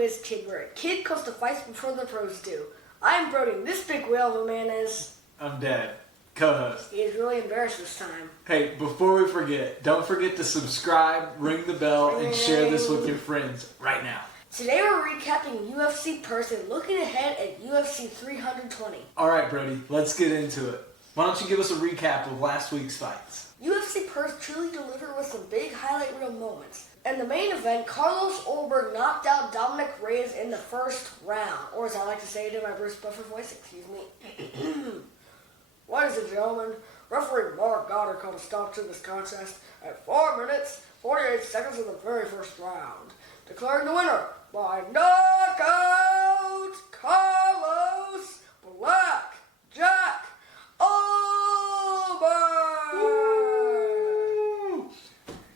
Wiz Kid, where a kid comes to fights before the pros do. I'm Brody, and this big whale of a man is... I'm Dad, co-host. He is really embarrassed this time. Hey, before we forget, don't forget to subscribe, ring the bell, and share this with your friends right now. Today we're recapping UFC Perth and looking ahead at UFC 320. Alright, Brody, let's get into it. Why don't you give us a recap of last week's fights? UFC Perth truly delivered with some big highlight reel moments. In the main event, Carlos Ulberg knocked out Dominick Reyes in the first round. Or as I like to say it in my Bruce Buffer voice, excuse me. Ladies and gentlemen, referee Mark Goddard called a stop to this contest at 4 minutes, 48 seconds of the very first round, declaring the winner by knockout, Carlos Black Jack Ulberg!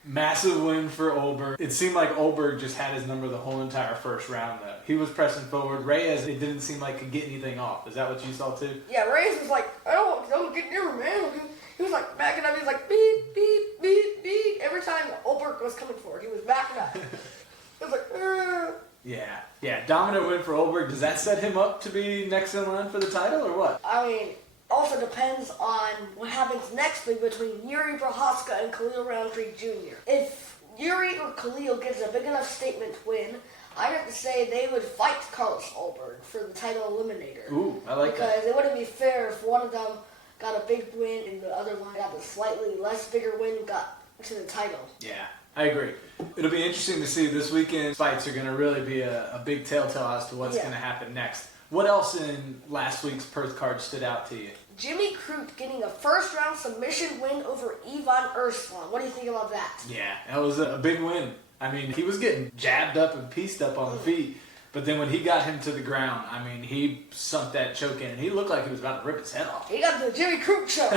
Massive win for Ulberg. It seemed like Ulberg just had his number the whole entire first round, though. He was pressing forward. Reyes, it didn't seem like could get anything off. Is that what you saw, too? Yeah, Reyes was like, don't get near him, man. He was like backing up. He was like, beep, beep, beep, beep. Every time Ulberg was coming forward, he was backing up. It was like, Yeah. Dominant win for Ulberg. Does that set him up to be next in line for the title, or what? I mean, also depends on what happens next week between Jiří Procházka and Khalil Rountree Jr. If Jiří or Khalil gets a big enough statement win, I'd have to say they would fight Carlos Ulberg for the title eliminator. Ooh, I like that. Because it wouldn't be fair if one of them got a big win and the other one got a slightly less bigger win and got to the title. Yeah, I agree. It'll be interesting to see. This weekend's fights are going to really be a big telltale as to what's going to happen next. What else in last week's Perth card stood out to you? Jimmy Crute getting a first-round submission win over Ivan Urslan. What do you think about that? Yeah, that was a big win. I mean, he was getting jabbed up and pieced up on the feet, but then when he got him to the ground, I mean, he sunk that choke in, and he looked like he was about to rip his head off. He got the Jimmy Crute choke.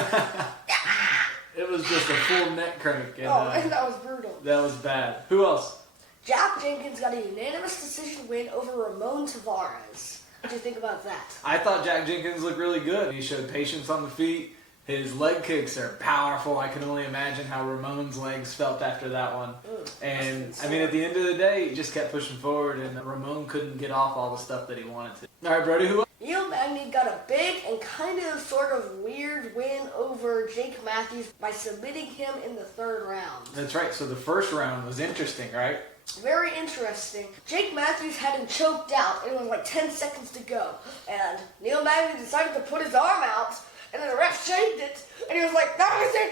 It was just a full neck crank. And, man, that was brutal. That was bad. Who else? Jack Jenkins got a unanimous decision win over Ramon Tavares. What do you think about that? I thought Jack Jenkins looked really good. He showed patience on the feet. His leg kicks are powerful. I can only imagine how Ramon's legs felt after that one. And, I mean, at the end of the day, he just kept pushing forward, and Ramon couldn't get off all the stuff that he wanted to. All right, Brody, who else? Neil Magny got a big and kind of sort of weird win over Jake Matthews by submitting him in the third round. That's right. So the first round was interesting, right? Very interesting. Jake Matthews had him choked out, and it was like 10 seconds to go. And Neil Magny decided to put his arm out, and then the ref shaved it, and he was like, that is it.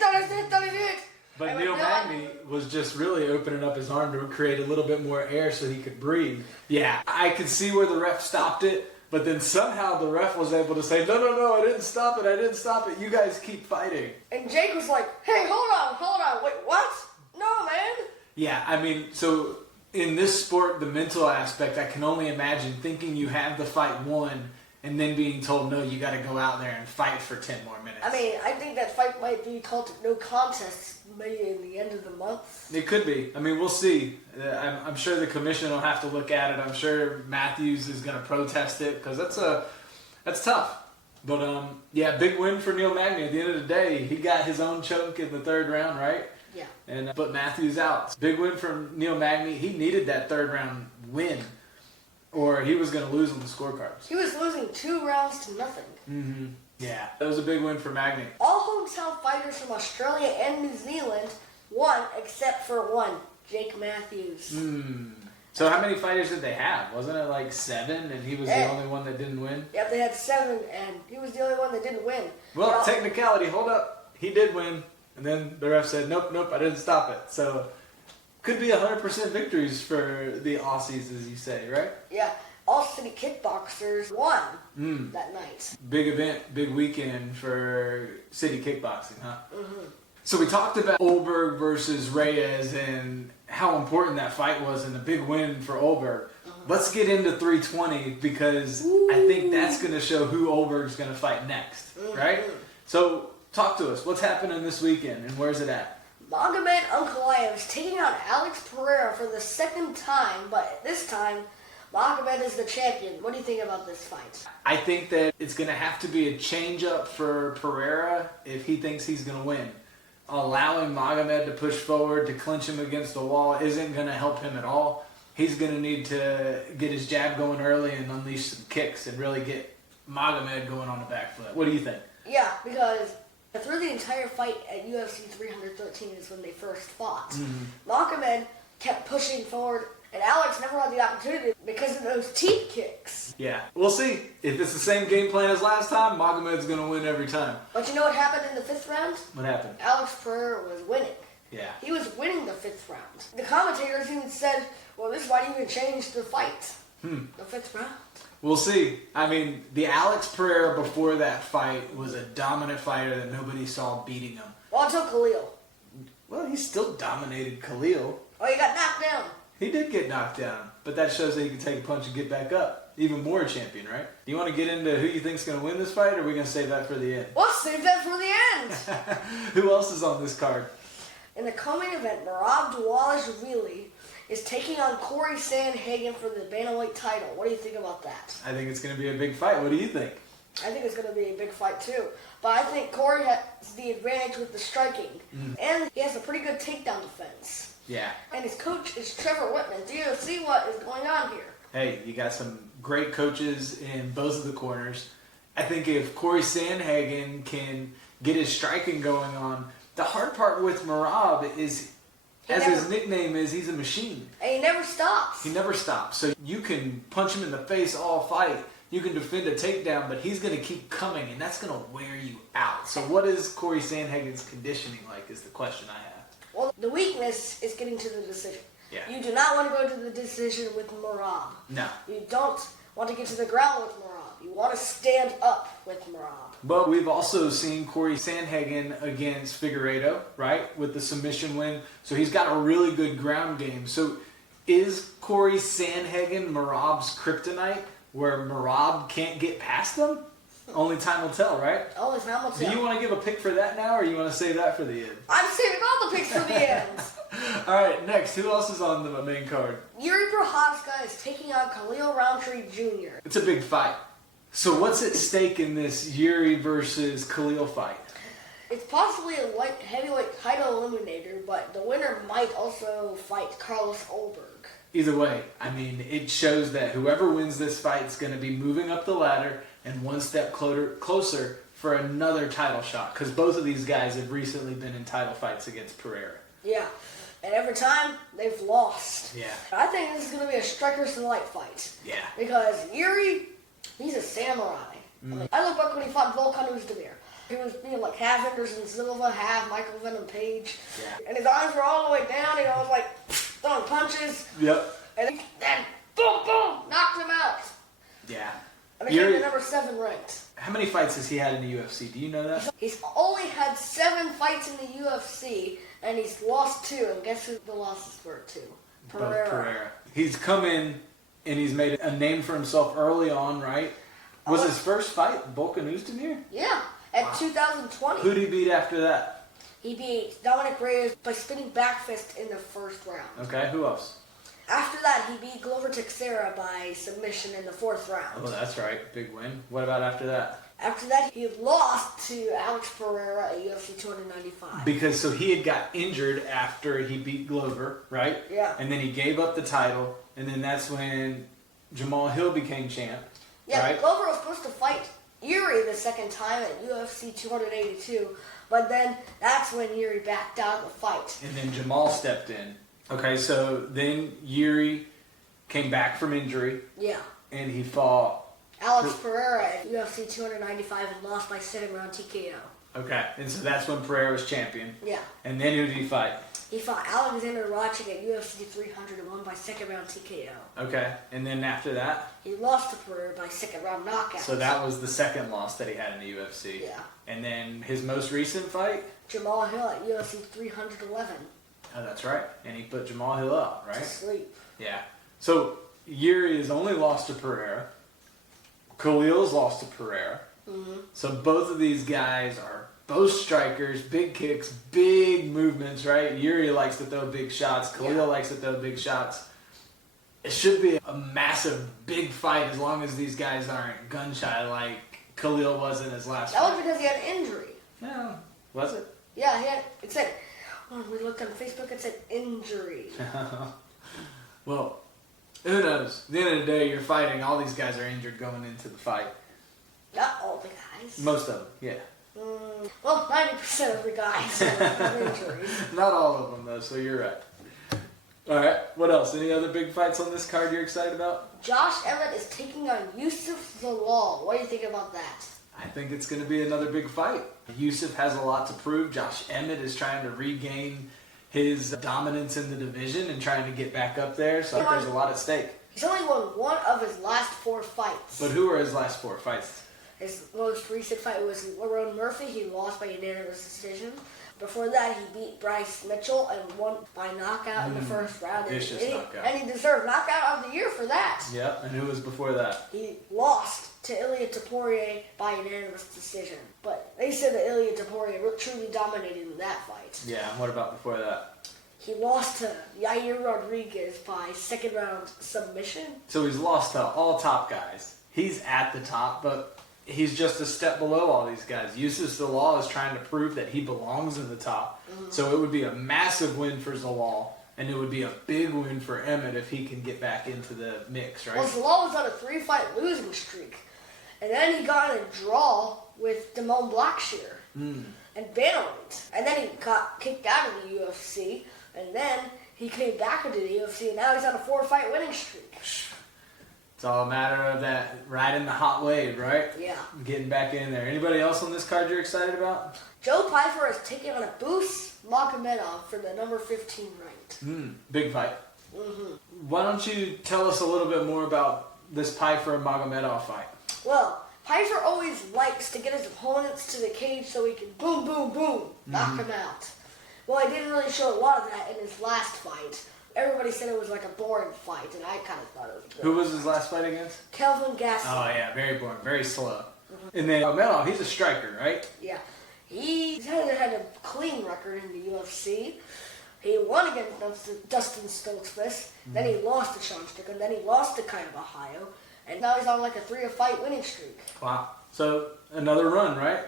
But and Neil Magny was just really opening up his arm to create a little bit more air so he could breathe. Yeah, I could see where the ref stopped it, but then somehow the ref was able to say, no, I didn't stop it, you guys keep fighting. And Jake was like, hey, hold on, wait, what? No, man. Yeah, I mean, so in this sport, the mental aspect, I can only imagine thinking you have the fight won and then being told, no, you got to go out there and fight for 10 more minutes. I mean, I think that fight might be called no contest maybe in the end of the month. It could be. I mean, we'll see. I'm sure the commission will have to look at it. I'm sure Matthews is going to protest it because that's tough. But, yeah, big win for Neil Magny. At the end of the day, he got his own choke in the third round, right? Yeah. And put Matthews out. Big win for Neil Magny. He needed that third round win, or he was going to lose on the scorecards. He was losing 2 rounds to nothing. Mm-hmm. Yeah, that was a big win for Magny. All hometown fighters from Australia and New Zealand won, except for one, Jake Matthews. So how many fighters did they have? Wasn't it like 7, and he was the only one that didn't win? Yep, they had 7, and he was the only one that didn't win. Well, technicality, hold up. He did win. And then the ref said, nope, I didn't stop it. So, could be 100% victories for the Aussies, as you say, right? Yeah. All City Kickboxers won that night. Big event, big weekend for City Kickboxing, huh? Mm-hmm. So we talked about Ulberg versus Reyes and how important that fight was and the big win for Ulberg. Let's get into 320 because I think that's going to show who Ulberg's going to fight next, right? So, talk to us. What's happening this weekend and where's it at? Magomed Ankalaev is taking on Alex Pereira for the second time, but this time, Magomed is the champion. What do you think about this fight? I think that it's going to have to be a change-up for Pereira if he thinks he's going to win. Allowing Magomed to push forward, to clinch him against the wall, isn't going to help him at all. he's going to need to get his jab going early and unleash some kicks and really get Magomed going on the back foot. What do you think? Yeah, because through the entire fight at UFC 313 is when they first fought. Magomed kept pushing forward, and Alex never had the opportunity because of those teeth kicks. Yeah, we'll see. If it's the same game plan as last time, Magomed's going to win every time. But you know what happened in the 5th round? What happened? Alex Pereira was winning. Yeah. He was winning the 5th round. The commentators even said, well, this is why you even changed the fight. The 5th round. We'll see. I mean, the Alex Pereira before that fight was a dominant fighter that nobody saw beating him. Well, until Khalil. Well, he still dominated Khalil. Oh, he got knocked down. He did get knocked down, but that shows that he can take a punch and get back up. Even more a champion, right? Do you want to get into who you think's going to win this fight, or are we going to save that for the end? We'll save that for the end. Who else is on this card? In the co-main event, Merab Dvalishvili is taking on Cory Sandhagen for the Bantamweight title. What do you think about that? I think it's going to be a big fight. What do you think? I think it's going to be a big fight too. But I think Cory has the advantage with the striking. And he has a pretty good takedown defense. Yeah. And his coach is Trevor Whitman. Do you see what is going on here? Hey, you got some great coaches in both of the corners. I think if Cory Sandhagen can get his striking going on, the hard part with Merab is, his nickname is, he's a machine. And he never stops. He never stops. So you can punch him in the face all fight. You can defend a takedown, but he's going to keep coming, and that's going to wear you out. So what is Cory Sandhagen's conditioning like is the question I have. Well, the weakness is getting to the decision. Yeah. You do not want to go to the decision with Merab. No. You don't want to get to the ground with Merab. You want to stand up with Merab. But we've also seen Cory Sandhagen against Figueiredo, right, with the submission win. So he's got a really good ground game. So is Cory Sandhagen Merab's kryptonite, where Merab can't get past them? Only time will tell, right? Only time will tell. Do you want to give a pick for that now, or you want to save that for the end? I'm saving all the picks for the end. All right, next. Who else is on the main card? Jiří Procházka is taking on Khalil Rountree Jr. It's a big fight. So what's at stake in this Jiří versus Khalil fight? It's possibly a heavyweight title eliminator, but the winner might also fight Carlos Ulberg. Either way, I mean, it shows that whoever wins this fight is going to be moving up the ladder and one step closer for another title shot, because both of these guys have recently been in title fights against Pereira. Yeah, and every time they've lost. Yeah. I think this is going to be a strikers to light fight. Yeah. Because Jiří, he's a samurai. I mean, I look back when he fought Volkan Ozdemir. He was being like half Anderson Silva, half Michael Venom Page. Yeah. And his arms were all the way down, and I was like throwing punches. Yep. And then boom, boom, knocked him out. Yeah. And became the number 7 ranked. How many fights has he had in the UFC? Do you know that? He's only had 7 fights in the UFC, and he's lost 2. And guess who the losses were to? Both Pereira. He's come in and he's made a name for himself early on, right? Was his first fight Volkan Ozdemir? Yeah, at 2020. Who did he beat after that? He beat Dominick Reyes by spinning back fist in the first round. Okay, who else? After that, he beat Glover Teixeira by submission in the 4th round. Oh, that's right. Big win. What about after that? After that, he lost to Alex Pereira at UFC 295. Because so he had got injured after he beat Glover, right? Yeah. And then he gave up the title, and then that's when Jamal Hill became champ. Yeah, right? Glover was supposed to fight Jiří the second time at UFC 282, but then that's when Jiří backed out of the fight. And then Jamal stepped in. Okay, so then Jiří came back from injury. Yeah. And he fought Alex Pereira at UFC 295 and lost by 2nd round TKO. Okay, and so that's when Pereira was champion. Yeah. And then who did he fight? He fought Alexander Rakic at UFC 300 and won by 2nd round TKO. Okay, and then after that? He lost to Pereira by 2nd round knockout. So that was the second loss that he had in the UFC. Yeah. And then his most recent fight? Jamal Hill at UFC 311. Oh, that's right. And he put Jamal Hill out, right? To sleep. Yeah. So Jiří has only lost to Pereira. Khalil's lost to Pereira. Mm-hmm. So both of these guys are both strikers, big kicks, big movements, right? Jiří likes to throw big shots. Khalil likes to throw big shots. It should be a massive, big fight as long as these guys aren't gun-shy like Khalil was in his last fight. fight. That was because he had an injury. Yeah. Was it? Yeah, he had. It said, when we looked on Facebook, it said injury. Well, Who knows? At the end of the day, you're fighting. All these guys are injured going into the fight. Not all the guys. Most of them, yeah. Well, 90% of the guys have injuries. Not all of them, though, so you're right. All right, what else? Any other big fights on this card you're excited about? Josh Emmett is taking on Youssef Zalal. What do you think about that? I think it's going to be another big fight. Youssef has a lot to prove. Josh Emmett is trying to regain his dominance in the division and trying to get back up there, so there's a lot at stake. He's only won one of his last 4 fights. But who are his last 4 fights? His most recent fight was Lerone Murphy. He lost by unanimous decision. Before that, he beat Bryce Mitchell and won by knockout in the first round. Vicious knockout. And he deserved knockout of the year for that. Yep, and who was before that? He lost to Ilia Topuria by unanimous decision. But they said that Ilia Topuria truly dominated in that fight. Yeah, and what about before that? He lost to Yair Rodriguez by second round submission. So he's lost to all top guys. He's at the top, but he's just a step below all these guys. Youssef Zalal is trying to prove that he belongs in the top. So it would be a massive win for Zalal, and it would be a big win for Emmett if he can get back into the mix, right? Well, Zalal was on a 3-fight losing streak. And then he got in a draw with Damone Blackshear and Bantamweight. And then he got kicked out of the UFC. And then he came back into the UFC, and now he's on a 4-fight winning streak. It's all a matter of that riding the hot wave, right? Yeah. Getting back in there. Anybody else on this card you're excited about? Joe Pyfer is taking on a Boost Magomedov for the number 15 ranked. Big fight. Why don't you tell us a little bit more about this Pyfer and Magomedov fight? Well, Pyfer always likes to get his opponents to the cage so he can boom, boom, boom, knock him out. Well, he didn't really show a lot of that in his last fight. Everybody said it was like a boring fight, and I kind of thought it was good. Who was his last fight against? Kelvin Gaston. Oh, yeah, very boring, very slow. And then Magomedov, he's a striker, right? Yeah. He's had a clean record in the UFC. He won against Dustin Stoltzfus, then he lost to Sean Strickland, then he lost to Kyle Ohio, and now he's on like a 3-fight winning streak. Wow. So, another run, right?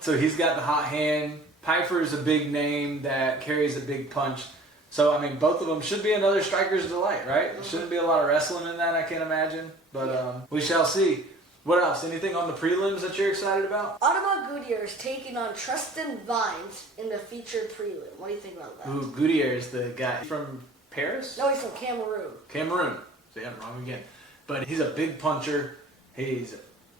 So he's got the hot hand. Pyfer is a big name that carries a big punch. So, I mean, both of them should be another striker's delight, right? There shouldn't be a lot of wrestling in that, I can't imagine. But we shall see. What else? Anything on the prelims that you're excited about? Audemars Gutierrez taking on Tristan Vines in the featured prelim. What do you think about that? Ooh, Gutierrez, the guy from Paris? No, he's from Cameroon. Cameroon. See, I'm wrong again. But he's a big puncher. He's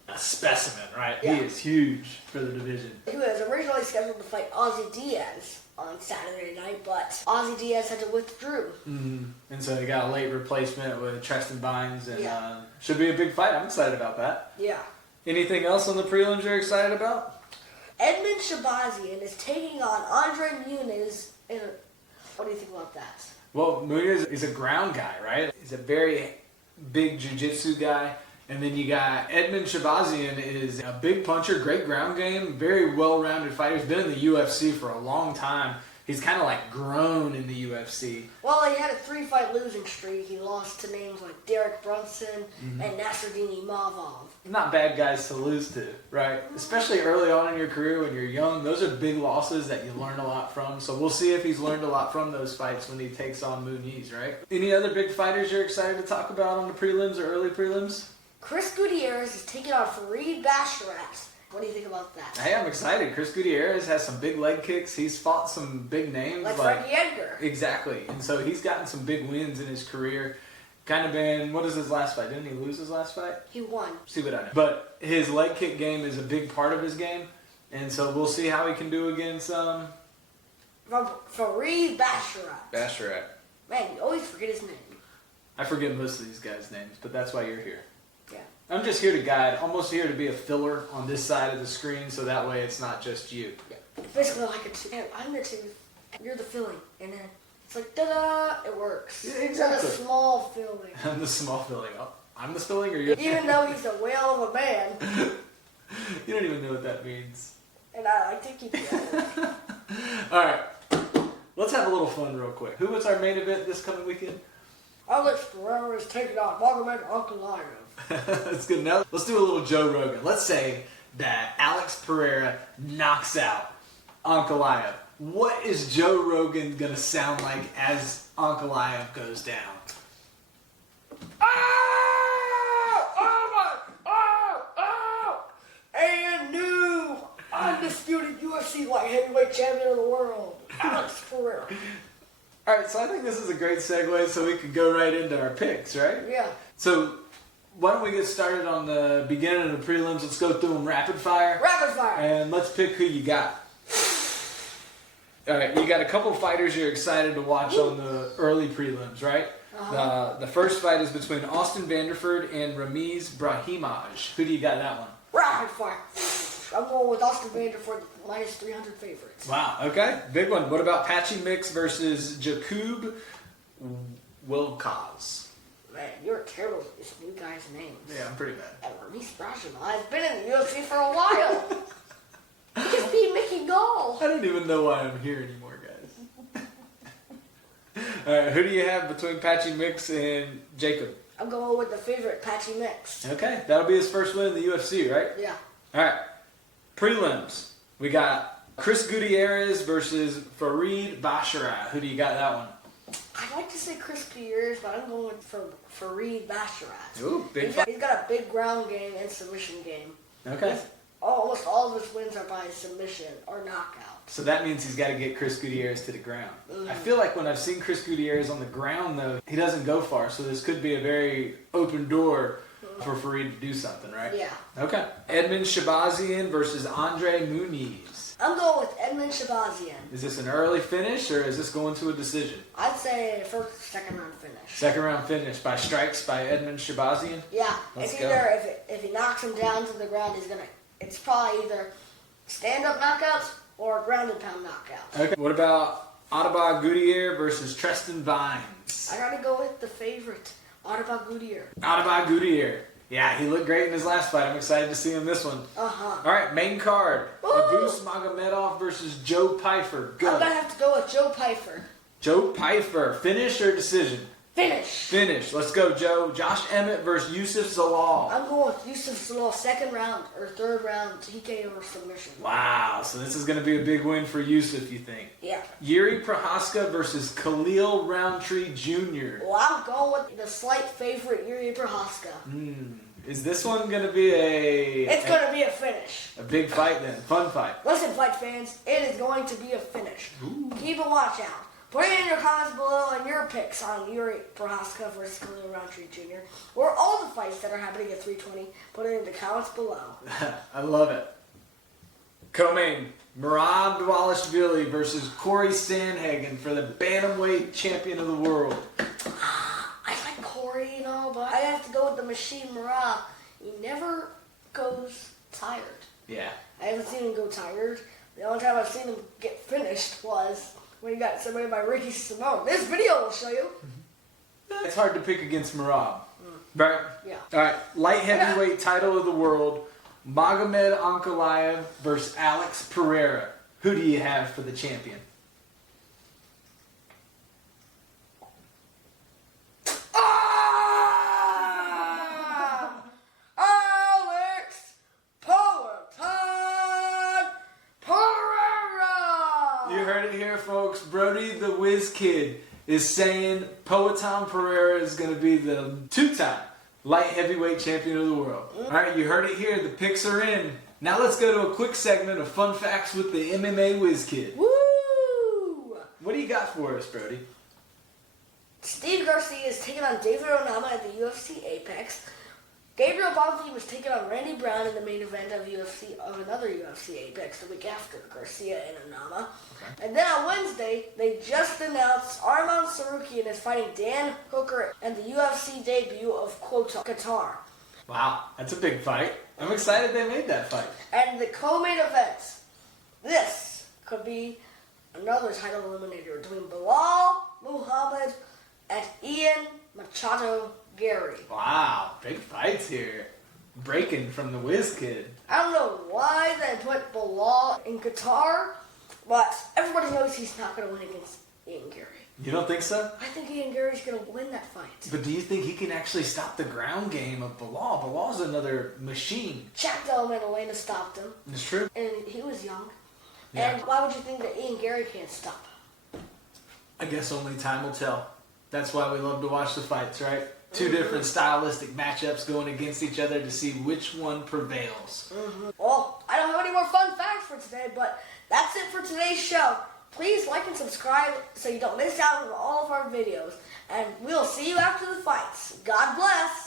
a specimen, right? Yeah. He is huge for the division. He was originally scheduled to fight Ozzy Diaz on Saturday night, but Ozzy Diaz had to withdraw. And so he got a late replacement with Tristan Vines, and should be a big fight. I'm excited about that. Yeah. Anything else on the prelims you're excited about? Edmund Shabazian is taking on Andre Muniz. What do you think about that? Well, Muniz is a ground guy, right? He's a very big jiu-jitsu guy. And then you got Edmund Shabazian is a big puncher, great ground game, very well-rounded fighter. He's been in the UFC for a long time. He's kind of like grown in the UFC. Well, he had a 3-fight losing streak. He lost to names like Derek Brunson and Nasruddin Imavov. Not bad guys to lose to, right? Especially early on in your career when you're young. Those are big losses that you learn a lot from. So we'll see if he's learned a lot from those fights when he takes on Muniz, right? Any other big fighters you're excited to talk about on the prelims or early prelims? Chris Gutierrez is taking on Farid Basharat. What do you think about that? Hey, I'm excited. Chris Gutierrez has some big leg kicks. He's fought some big names. Like Frankie Edgar. Exactly. And so he's gotten some big wins in his career. Kind of been, what is his last fight? Didn't he lose his last fight? He won. See what I know. But his leg kick game is a big part of his game. And so we'll see how he can do against Farid Basharat. Basharat. Man, you always forget his name. I forget most of these guys' names, but that's why you're here. Yeah. I'm just here to guide, almost here to be a filler on this side of the screen, so that way it's not just you. Yeah. It's basically like a tooth. I'm the tooth. You're the filling. And then it's like, ta-da! It works. Yeah, exactly. You're the small filling. I'm the small filling. Oh, I'm the filling, or you? Even though he's a whale of a man. You don't even know what that means. And I like to keep it. All right. Let's have a little fun real quick. Who was our main event this coming weekend? Alex Pereira is taking on Magomed Ankalaev. That's good enough. Let's do a little Joe Rogan. Let's say that Alex Pereira knocks out Ankalaev. What is Joe Rogan going to sound like as Ankalaev goes down? undisputed UFC light heavyweight champion of the world, Alex Pereira. All right, so I think this is a great segue so we can go right into our picks, right? Yeah. So why don't we get started on the beginning of the prelims? Let's go through them rapid fire. Rapid fire. And let's pick who you got. All right, you got a couple fighters you're excited to watch on the early prelims, right? The first fight is between Austin Vanderford and Ramiz Brahimaj. Who do you got in that one? Rapid fire. I'm going with Austin Vanderford minus 300 favorites. Wow, okay. Big one. What about Patchy Mix versus Jakub Wilkaz? Man, you're terrible with these new guys' names. Yeah, I'm pretty bad. And Ramiz Brahimaj has been in the UFC for a while. He just beat Mickey Gall. I don't even know why I'm here anymore, guys. All right, who do you have between Patchy Mix and Jacob? I'm going with the favorite, Patchy Mix. Okay, that'll be his first win in the UFC, right? Yeah. All right, prelims. We got Chris Gutierrez versus Farid Basharat. Who do you got that one? I'd like to say Chris Gutierrez, but I'm going for Farid Basharat. Ooh, big He's fight. got a big ground game and submission game. Okay. Almost all of his wins are by submission or knockout. So that means he's got to get Chris Gutierrez to the ground. I feel like when I've seen Chris Gutierrez on the ground, though, he doesn't go far. So this could be a very open door for Farid to do something, right? Yeah. Okay. Edmund Shabazian versus Andre Muniz. I'm going with Edmund Shabazian. Is this an early finish or is this going to a decision? I'd say first, second round finish. Second round finish by strikes by Edmund Shabazian? Yeah. Let's it's go. either if he knocks him down to the ground, it's probably either stand-up knockouts or ground-and-pound knockouts. Okay. What about Atabak Gutierrez versus Tristan Vines? I gotta go with the favorite, Atabak Gutierrez. Atabak Gutierrez. Yeah, he looked great in his last fight. I'm excited to see him this one. Uh-huh. All right, main card. Woo! Abus Magomedov versus Joe Pyfer. Go. I'm gonna have to go with Joe Pyfer. Joe Pyfer. Finish or decision? Finish. Finish. Let's go, Joe. Josh Emmett versus Youssef Zalal. I'm going with Youssef Zalal, second round or third round TKO or submission. Wow, so this is going to be a big win for Youssef, you think? Yeah. Jiří Procházka versus Khalil Rountree Jr. Well, I'm going with the slight favorite, Jiří Procházka. Is this one going to be It's going to be a finish. a big fight then? Fun fight. Listen, fight fans, it is going to be a finish. Keep a watch out. Put it in your comments below and your picks on Jiří Procházka versus Khalil Rountree Jr. or all the fights that are happening at 320. Put it in the comments below. I love it. Co-main, Merab Dvalishvili versus Cory Sandhagen for the Bantamweight champion of the world. I like Cory and all, but I have to go with the machine Merab. He never goes tired. Yeah. I haven't seen him go tired. The only time I've seen him get finished was when he got submitted by Ricky Simone. This video will show you. It's hard to pick against Merab. Right? Yeah. All right. Light heavyweight title of the world. Magomed Ankalaev versus Alex Pereira. Who do you have for the champion? Alex Pereira! You heard it here, folks. Brody the Wiz Kid is saying Poatan Pereira is going to be the two-time light heavyweight champion of the world. All right, you heard it here. The picks are in. Now let's go to a quick segment of fun facts with the MMA Wiz Kid. Woo! What do you got for us, Brody? Steve Garcia is taking on David Onama at the UFC Apex. Gabriel Bonfim was taking on Randy Brown in the main event of another UFC Apex the week after Garcia and Onama. Okay. And then on Wednesday, they just announced Arman Sarukian is fighting Dan Hooker and the UFC debut of Qatar. Wow, that's a big fight. I'm excited they made that fight. And the co-main events, this could be another title eliminator between Bilal Muhammad and Ian Machado Gary. Wow, big fights here. Breaking from the Wiz Kid. I don't know why they put Bilal in Qatar, but everybody knows he's not going to win against Ian Gary. You don't think so? I think Ian Gary's going to win that fight. But do you think he can actually stop the ground game of Bilal? Bilal's another machine. Jack Delman Elena stopped him. It's true. And he was young. Yeah. And why would you think that Ian Gary can't stop him? I guess only time will tell. That's why we love to watch the fights, right? Two different stylistic matchups going against each other to see which one prevails. Well, I don't have any more fun facts for today, but that's it for today's show. Please like and subscribe so you don't miss out on all of our videos. And we'll see you after the fights. God bless.